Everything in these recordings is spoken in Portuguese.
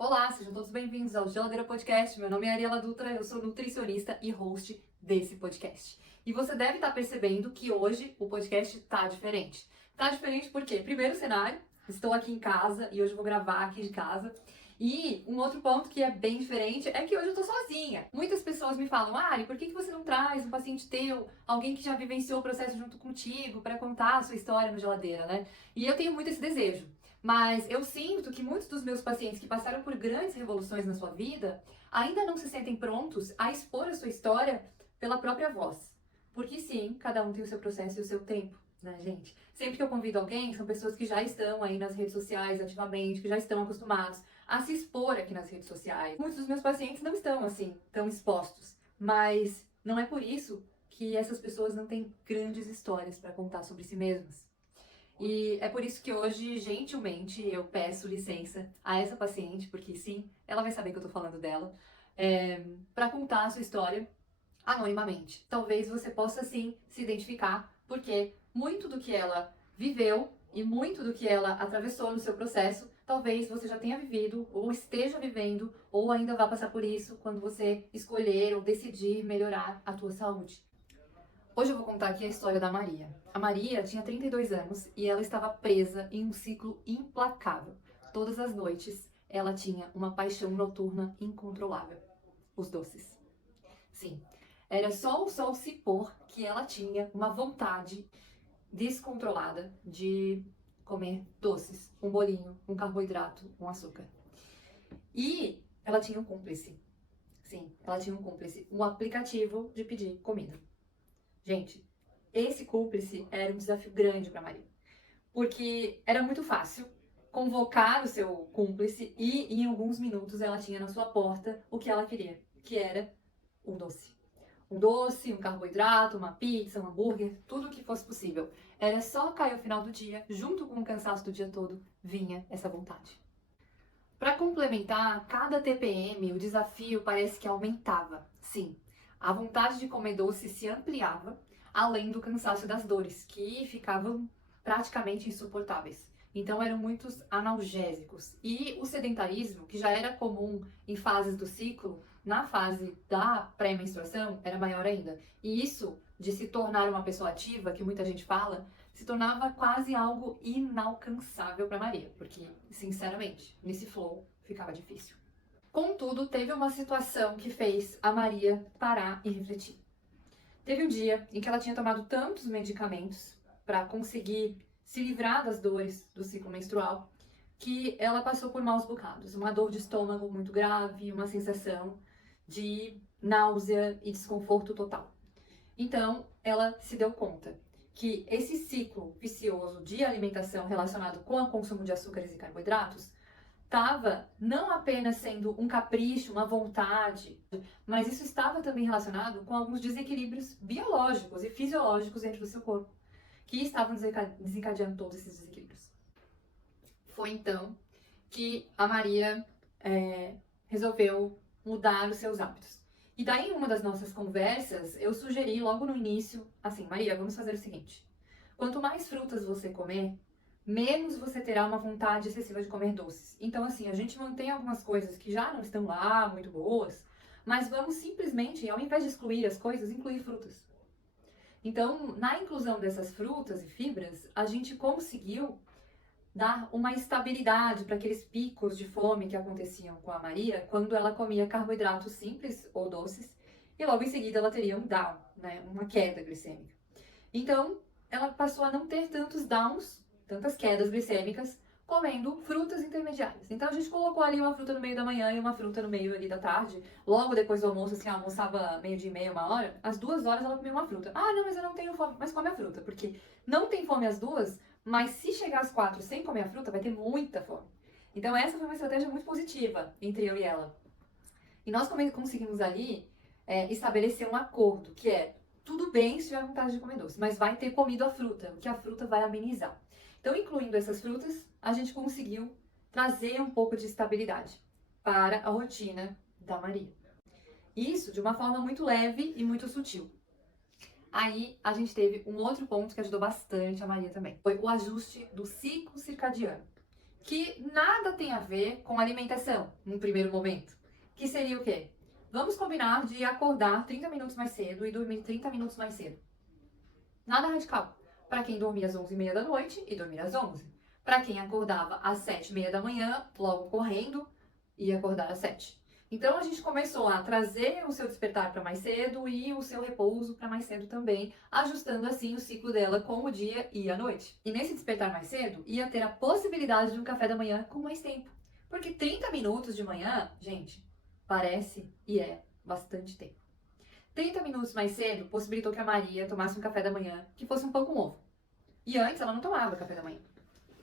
Olá, sejam todos bem-vindos ao Geladeira Podcast. Meu nome é Ariela Dutra, eu sou nutricionista e host desse podcast. E você deve estar percebendo que hoje o podcast tá diferente. Tá diferente porque, primeiro cenário, estou aqui em casa e hoje eu vou gravar aqui de casa. E um outro ponto que é bem diferente é que hoje eu tô sozinha. Muitas pessoas me falam, Ari, por que você não traz um paciente teu, alguém que já vivenciou o processo junto contigo, para contar a sua história no Geladeira, né? E eu tenho muito esse desejo. Mas eu sinto que muitos dos meus pacientes que passaram por grandes revoluções na sua vida ainda não se sentem prontos a expor a sua história pela própria voz. Porque sim, cada um tem o seu processo e o seu tempo, né, gente? Sempre que eu convido alguém, são pessoas que já estão aí nas redes sociais ativamente, que já estão acostumados a se expor aqui nas redes sociais. Muitos dos meus pacientes não estão assim, tão expostos, mas não é por isso que essas pessoas não têm grandes histórias para contar sobre si mesmas. E é por isso que hoje, gentilmente, eu peço licença a essa paciente, porque sim, ela vai saber que eu tô falando dela, para contar a sua história anonimamente. Talvez você possa sim se identificar, porque muito do que ela viveu e muito do que ela atravessou no seu processo, talvez você já tenha vivido, ou esteja vivendo, ou ainda vá passar por isso quando você escolher ou decidir melhorar a tua saúde. Hoje eu vou contar aqui a história da Maria. A Maria tinha 32 anos e ela estava presa em um ciclo implacável. Todas as noites ela tinha uma paixão noturna incontrolável: os doces. Sim, era só o sol se pôr que ela tinha uma vontade descontrolada de comer doces, um bolinho, um carboidrato, um açúcar. E ela tinha um cúmplice. Sim, ela tinha um cúmplice, um aplicativo de pedir comida. Gente, esse cúmplice era um desafio grande para Maria, porque era muito fácil convocar o seu cúmplice e em alguns minutos ela tinha na sua porta o que ela queria, que era um doce. Um doce, um carboidrato, uma pizza, um hambúrguer, tudo o que fosse possível. Era só cair ao final do dia, junto com o cansaço do dia todo, vinha essa vontade. Para complementar, cada TPM, o desafio parece que aumentava. Sim, a vontade de comer doce se ampliava, além do cansaço das dores, que ficavam praticamente insuportáveis. Então eram muitos analgésicos. E o sedentarismo, que já era comum em fases do ciclo, na fase da pré-menstruação, era maior ainda. E isso de se tornar uma pessoa ativa, que muita gente fala, se tornava quase algo inalcançável para Maria, porque, sinceramente, nesse flow ficava difícil. Contudo, teve uma situação que fez a Maria parar e refletir. Teve um dia em que ela tinha tomado tantos medicamentos para conseguir se livrar das dores do ciclo menstrual que ela passou por maus bocados, uma dor de estômago muito grave, uma sensação de náusea e desconforto total. Então, ela se deu conta que esse ciclo vicioso de alimentação relacionado com o consumo de açúcares e carboidratos estava não apenas sendo um capricho, uma vontade, mas isso estava também relacionado com alguns desequilíbrios biológicos e fisiológicos dentro do seu corpo, que estavam desencadeando todos esses desequilíbrios. Foi então que a Maria resolveu mudar os seus hábitos. E daí, em uma das nossas conversas, eu sugeri logo no início, assim, Maria, vamos fazer o seguinte: quanto mais frutas você comer, menos você terá uma vontade excessiva de comer doces. Então, assim, a gente mantém algumas coisas que já não estão lá muito boas, mas vamos simplesmente, ao invés de excluir as coisas, incluir frutas. Então, na inclusão dessas frutas e fibras, a gente conseguiu dar uma estabilidade para aqueles picos de fome que aconteciam com a Maria quando ela comia carboidratos simples ou doces e logo em seguida ela teria um down, né, uma queda glicêmica. Então, ela passou a não ter tantos downs, tantas quedas glicêmicas, comendo frutas intermediárias. Então, a gente colocou ali uma fruta no meio da manhã e uma fruta no meio ali da tarde. Logo depois do almoço, assim, ela almoçava meio-dia e meia, 1 hora. Às 2 horas ela comia uma fruta. Ah, não, mas eu não tenho fome. Mas come a fruta, porque não tem fome às 2, mas se chegar às 4 sem comer a fruta, vai ter muita fome. Então, essa foi uma estratégia muito positiva entre eu e ela. E nós conseguimos ali estabelecer um acordo, que é: tudo bem se tiver vontade de comer doce, mas vai ter comido a fruta, o que a fruta vai amenizar. Então, incluindo essas frutas, a gente conseguiu trazer um pouco de estabilidade para a rotina da Maria. Isso de uma forma muito leve e muito sutil. Aí a gente teve um outro ponto que ajudou bastante a Maria também. Foi o ajuste do ciclo circadiano. que nada tem a ver com alimentação, num primeiro momento. Que seria o quê? Vamos combinar de acordar 30 minutos mais cedo e dormir 30 minutos mais cedo. Nada radical. Para quem dormia às 11h30 da noite e dormir às 11. Para quem acordava às 7h30 da manhã, logo correndo, ia acordar às 7. Então a gente começou a trazer o seu despertar para mais cedo e o seu repouso para mais cedo também, ajustando assim o ciclo dela com o dia e a noite. E nesse despertar mais cedo, ia ter a possibilidade de um café da manhã com mais tempo. Porque 30 minutos de manhã, gente, parece e é bastante tempo. 30 minutos mais cedo possibilitou que a Maria tomasse um café da manhã que fosse um pão com ovo. E antes ela não tomava café da manhã.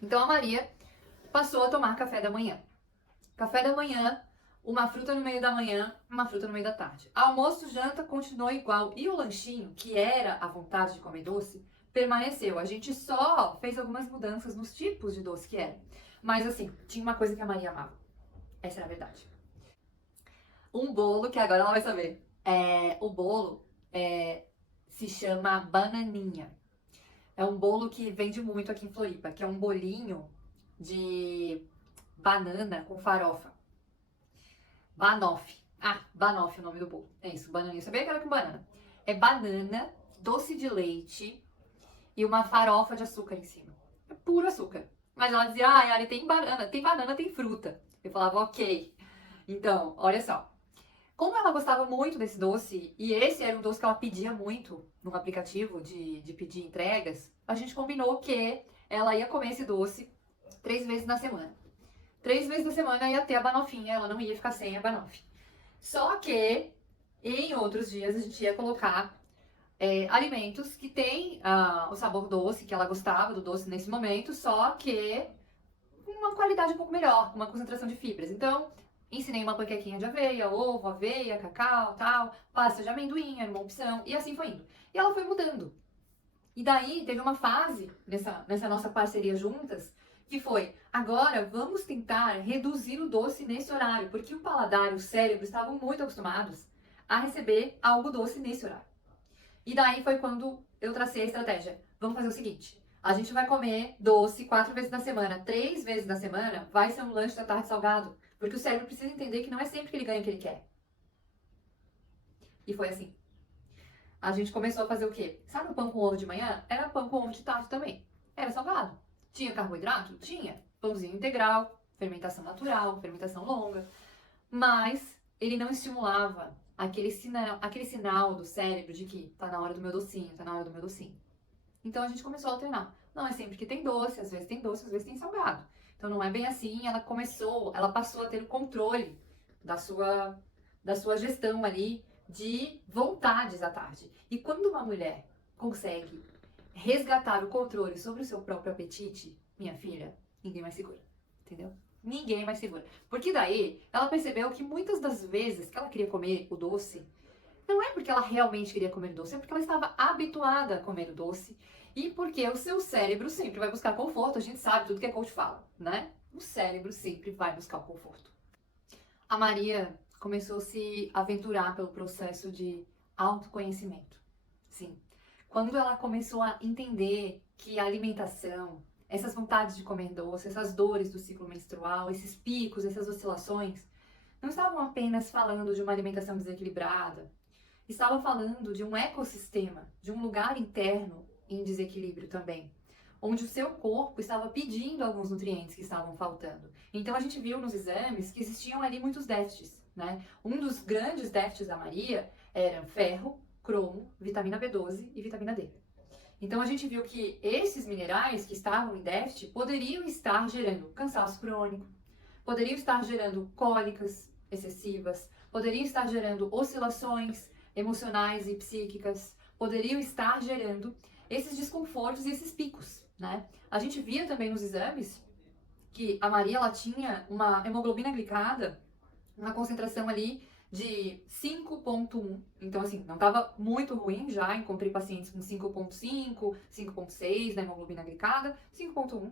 Então a Maria passou a tomar café da manhã. Café da manhã, uma fruta no meio da manhã, uma fruta no meio da tarde. Almoço, janta, continuou igual. E o lanchinho, que era a vontade de comer doce, permaneceu. A gente só fez algumas mudanças nos tipos de doce que era. Mas assim, tinha uma coisa que a Maria amava. Essa era a verdade. Um bolo que agora ela vai saber. O bolo se chama bananinha. É um bolo que vende muito aqui em Floripa, que é um bolinho de banana com farofa. Banoffee. Banoffee é o nome do bolo. É isso, bananinha. Sabia que era com banana? É banana, doce de leite e uma farofa de açúcar em cima. É puro açúcar. Mas ela dizia, Yari, tem banana, tem fruta. Eu falava, ok. Então, olha só. Como ela gostava muito desse doce, e esse era um doce que ela pedia muito no aplicativo de pedir entregas, a gente combinou que ela ia comer esse doce 3 vezes na semana. 3 vezes na semana ia ter a banofinha, ela não ia ficar sem a banoffee. Só que em outros dias a gente ia colocar alimentos que têm o sabor doce, que ela gostava do doce nesse momento, só que com uma qualidade um pouco melhor, com uma concentração de fibras. Então, ensinei uma panquequinha de aveia, ovo, aveia, cacau, tal, pasta de amendoim, era uma opção, e assim foi indo. E ela foi mudando. E daí teve uma fase nessa nossa parceria juntas, que foi, agora vamos tentar reduzir o doce nesse horário, porque o paladar e o cérebro estavam muito acostumados a receber algo doce nesse horário. E daí foi quando eu tracei a estratégia. Vamos fazer o seguinte, a gente vai comer doce 4 vezes na semana, 3 vezes na semana vai ser um lanche da tarde salgado. Porque o cérebro precisa entender que não é sempre que ele ganha o que ele quer. E foi assim. A gente começou a fazer o quê? Sabe o pão com ovo de manhã? Era pão com ovo de tarde também. Era salgado. Tinha carboidrato? Tinha. Pãozinho integral, fermentação natural, fermentação longa. Mas ele não estimulava aquele sinal do cérebro de que tá na hora do meu docinho, tá na hora do meu docinho. Então a gente começou a alternar. Não é sempre que tem doce, às vezes tem doce, às vezes tem salgado. Então não é bem assim, ela passou a ter o controle da sua gestão ali de vontades à tarde. E quando uma mulher consegue resgatar o controle sobre o seu próprio apetite, minha filha, ninguém mais segura, entendeu? Ninguém mais segura. Porque daí ela percebeu que muitas das vezes que ela queria comer o doce, não é porque ela realmente queria comer o doce, é porque ela estava habituada a comer o doce e porque o seu cérebro sempre vai buscar conforto. A gente sabe tudo que a coach fala, né? O cérebro sempre vai buscar o conforto. A Maria começou a se aventurar pelo processo de autoconhecimento. Sim. Quando ela começou a entender que a alimentação, essas vontades de comer doce, essas dores do ciclo menstrual, esses picos, essas oscilações, não estavam apenas falando de uma alimentação desequilibrada, estavam falando de um ecossistema, de um lugar interno em desequilíbrio também, onde o seu corpo estava pedindo alguns nutrientes que estavam faltando. Então a gente viu nos exames que existiam ali muitos déficits, né? Um dos grandes déficits da Maria eram ferro, cromo, vitamina B12 e vitamina D. Então a gente viu que esses minerais que estavam em déficit poderiam estar gerando cansaço crônico, poderiam estar gerando cólicas excessivas, poderiam estar gerando oscilações emocionais e psíquicas, poderiam estar gerando esses desconfortos e esses picos, né? A gente via também nos exames que a Maria, ela tinha uma hemoglobina glicada, uma concentração ali de 5,1. Então, assim, não estava muito ruim já. Encontrei pacientes com 5,5, 5,6 na hemoglobina glicada, 5,1.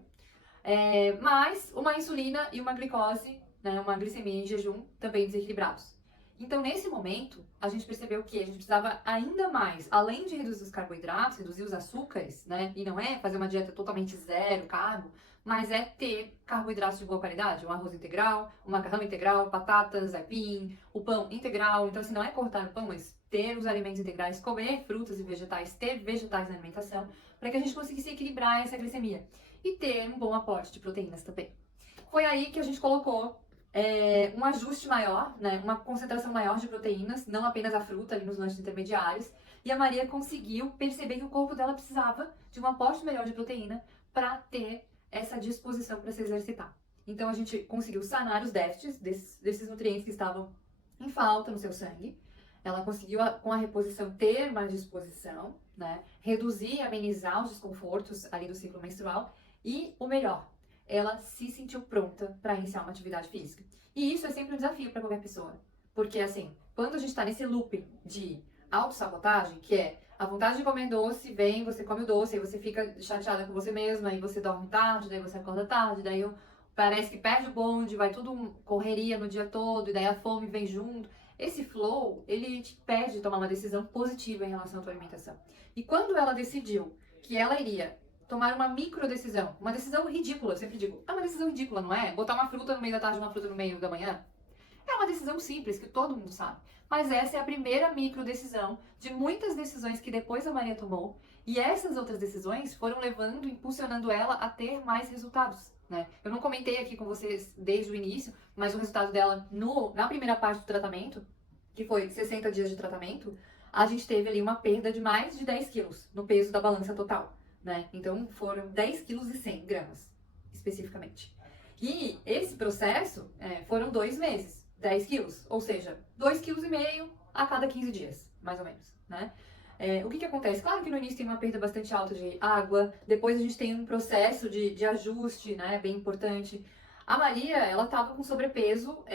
Mas uma insulina e uma glicose, né, uma glicemia em jejum, também desequilibrados. Então, nesse momento, a gente percebeu que a gente precisava ainda mais, além de reduzir os carboidratos, reduzir os açúcares, né? E não é fazer uma dieta totalmente zero carbo, mas é ter carboidratos de boa qualidade, um arroz integral, um macarrão integral, batatas, aipim, o pão integral. Então, assim, não é cortar o pão, mas ter os alimentos integrais, comer frutas e vegetais, ter vegetais na alimentação, para que a gente conseguisse equilibrar essa glicemia. E ter um bom aporte de proteínas também. Foi aí que a gente colocou um ajuste maior, né, uma concentração maior de proteínas, não apenas a fruta ali nos lanches intermediários. E a Maria conseguiu perceber que o corpo dela precisava de um aporte melhor de proteína para ter essa disposição para se exercitar. Então a gente conseguiu sanar os déficits desses nutrientes que estavam em falta no seu sangue. Ela conseguiu, com a reposição, ter mais disposição, né, reduzir e amenizar os desconfortos ali do ciclo menstrual. E o melhor, ela se sentiu pronta para iniciar uma atividade física. E isso é sempre um desafio para qualquer pessoa. Porque, assim, quando a gente está nesse loop de autossabotagem, que é a vontade de comer doce, vem, você come o doce, aí você fica chateada com você mesma, aí você dorme tarde, daí você acorda tarde, daí parece que perde o bonde, vai tudo correria no dia todo, e daí a fome vem junto. Esse flow, ele te pede tomar uma decisão positiva em relação à tua alimentação. E quando ela decidiu que ela iria tomar uma micro decisão, uma decisão ridícula, eu sempre digo, é uma decisão ridícula, não é? Botar uma fruta no meio da tarde e uma fruta no meio da manhã? É uma decisão simples, que todo mundo sabe. Mas essa é a primeira micro decisão de muitas decisões que depois a Maria tomou. E essas outras decisões foram levando, impulsionando ela a ter mais resultados, né? Eu não comentei aqui com vocês desde o início, mas o resultado dela na primeira parte do tratamento, que foi 60 dias de tratamento, a gente teve ali uma perda de mais de 10 quilos no peso da balança total, né? Então foram 10 quilos e 100 gramas, especificamente. E esse processo foram 2 meses. 10 quilos, ou seja, 2,5 kg a cada 15 dias, mais ou menos, né? O que acontece? Claro que no início tem uma perda bastante alta de água, depois a gente tem um processo de ajuste, né, bem importante. A Maria, ela tava com sobrepeso,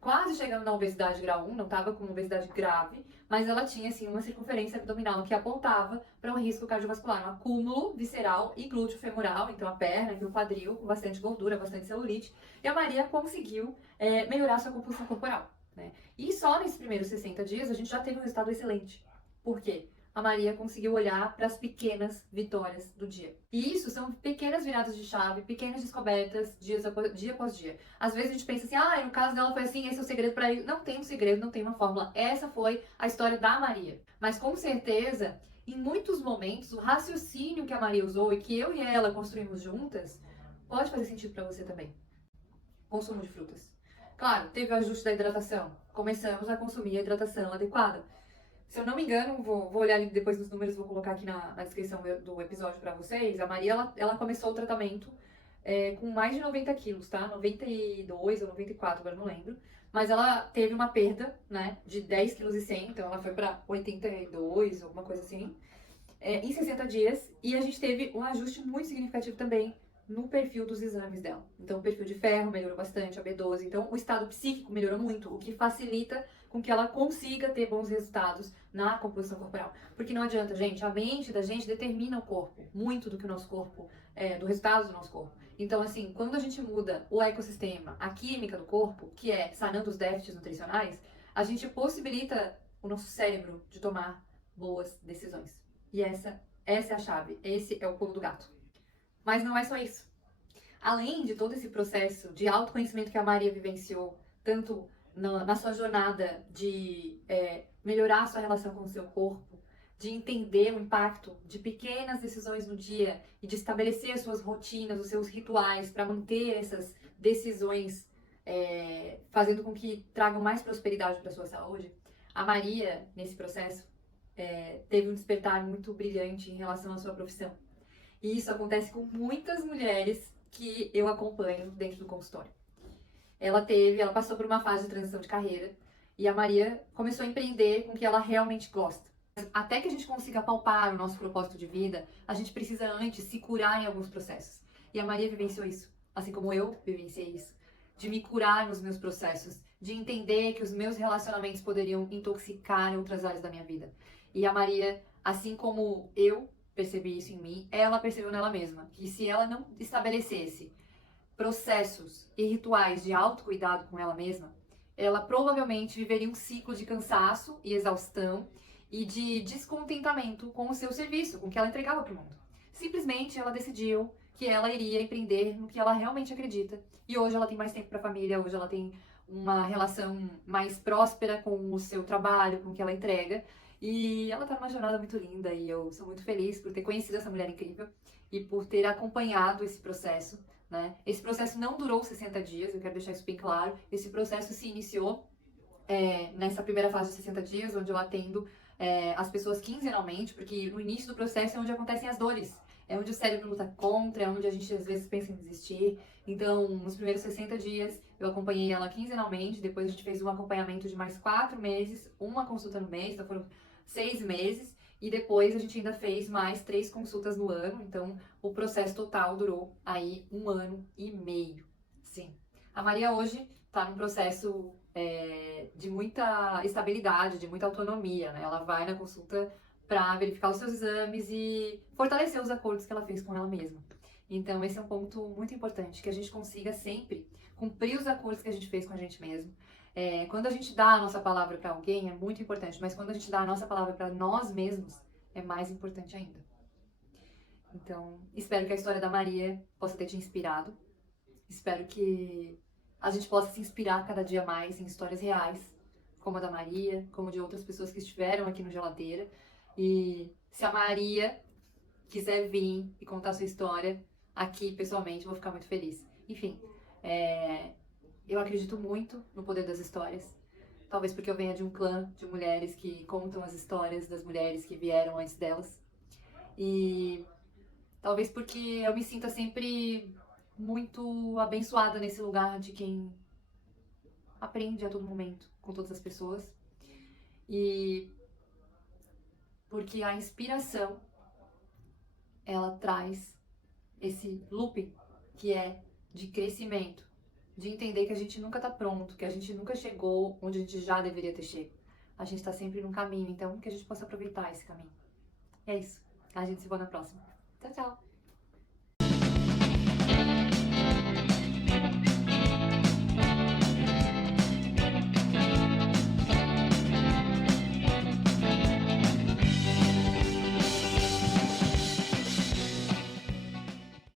quase chegando na obesidade grau 1, não tava com obesidade grave, mas ela tinha, assim, uma circunferência abdominal que apontava para um risco cardiovascular, um acúmulo visceral e glúteo femoral, então a perna e o quadril, com bastante gordura, bastante celulite, e a Maria conseguiu melhorar sua composição corporal, né? E só nesses primeiros 60 dias a gente já teve um resultado excelente. Por quê? A Maria conseguiu olhar para as pequenas vitórias do dia. E isso são pequenas viradas de chave, pequenas descobertas, dia após dia. Às vezes a gente pensa assim, no caso dela foi assim, esse é o segredo para ele. Não tem um segredo, não tem uma fórmula. Essa foi a história da Maria. Mas com certeza, em muitos momentos, o raciocínio que a Maria usou e que eu e ela construímos juntas, pode fazer sentido para você também. Consumo de frutas. Claro, teve o ajuste da hidratação. Começamos a consumir a hidratação adequada. Se eu não me engano, vou olhar ali depois nos números, vou colocar aqui na descrição do episódio pra vocês. A Maria, ela começou o tratamento com mais de 90 quilos, tá? 92 ou 94, agora não lembro. Mas ela teve uma perda, né, de 10,1 kg, então ela foi pra 82, alguma coisa assim, em 60 dias. E a gente teve um ajuste muito significativo também no perfil dos exames dela. Então, o perfil de ferro melhorou bastante, a B12. Então, o estado psíquico melhorou muito, o que facilita com que ela consiga ter bons resultados na composição corporal. Porque não adianta, gente, a mente da gente determina o corpo, muito do que o nosso corpo, do resultado do nosso corpo. Então, assim, quando a gente muda o ecossistema, a química do corpo, que é sanando os déficits nutricionais, a gente possibilita o nosso cérebro de tomar boas decisões. E essa é a chave, esse é o pulo do gato. Mas não é só isso. Além de todo esse processo de autoconhecimento que a Maria vivenciou, tanto na sua jornada de melhorar a sua relação com o seu corpo, de entender o impacto de pequenas decisões no dia e de estabelecer as suas rotinas, os seus rituais para manter essas decisões, fazendo com que tragam mais prosperidade para a sua saúde, a Maria, nesse processo, teve um despertar muito brilhante em relação à sua profissão. E isso acontece com muitas mulheres que eu acompanho dentro do consultório. Ela passou por uma fase de transição de carreira e a Maria começou a empreender com o que ela realmente gosta. Até que a gente consiga palpar o nosso propósito de vida, a gente precisa antes se curar em alguns processos. E a Maria vivenciou isso, assim como eu vivenciei isso. De me curar nos meus processos, de entender que os meus relacionamentos poderiam intoxicar outras áreas da minha vida. E a Maria, assim como eu percebi isso em mim, ela percebeu nela mesma. Que se ela não estabelecesse processos e rituais de autocuidado com ela mesma, ela provavelmente viveria um ciclo de cansaço e exaustão e de descontentamento com o seu serviço, com o que ela entregava para o mundo. Simplesmente ela decidiu que ela iria empreender no que ela realmente acredita. E hoje ela tem mais tempo para a família, hoje ela tem uma relação mais próspera com o seu trabalho, com o que ela entrega. E ela tá numa jornada muito linda e eu sou muito feliz por ter conhecido essa mulher incrível e por ter acompanhado esse processo, né? Esse processo não durou 60 dias, eu quero deixar isso bem claro. Esse processo se iniciou nessa primeira fase de 60 dias, onde eu atendo as pessoas quinzenalmente, porque no início do processo é onde acontecem as dores, é onde o cérebro luta contra, é onde a gente às vezes pensa em desistir. Então, nos primeiros 60 dias, eu acompanhei ela quinzenalmente, depois a gente fez um acompanhamento de mais 4 meses, uma consulta no mês, então foram 6 meses, e depois a gente ainda fez mais 3 consultas no ano, então o processo total durou aí 1 ano e meio, sim. A Maria hoje está num processo de muita estabilidade, de muita autonomia, né? Ela vai na consulta para verificar os seus exames e fortalecer os acordos que ela fez com ela mesma. Então, esse é um ponto muito importante, que a gente consiga sempre cumprir os acordos que a gente fez com a gente mesmo. Quando a gente dá a nossa palavra para alguém, é muito importante, mas quando a gente dá a nossa palavra para nós mesmos, é mais importante ainda. Então, espero que a história da Maria possa ter te inspirado. Espero que a gente possa se inspirar cada dia mais em histórias reais, como a da Maria, como de outras pessoas que estiveram aqui no Geladeira. E se a Maria quiser vir e contar a sua história aqui pessoalmente, eu vou ficar muito feliz. Enfim, eu acredito muito no poder das histórias. Talvez porque eu venha de um clã de mulheres que contam as histórias das mulheres que vieram antes delas. E talvez porque eu me sinta sempre muito abençoada nesse lugar de quem aprende a todo momento com todas as pessoas. E porque a inspiração, ela traz esse loop que é de crescimento, de entender que a gente nunca tá pronto, que a gente nunca chegou onde a gente já deveria ter chegado. A gente tá sempre num caminho, então que a gente possa aproveitar esse caminho. É isso. A gente se vê na próxima. Tchau, tchau!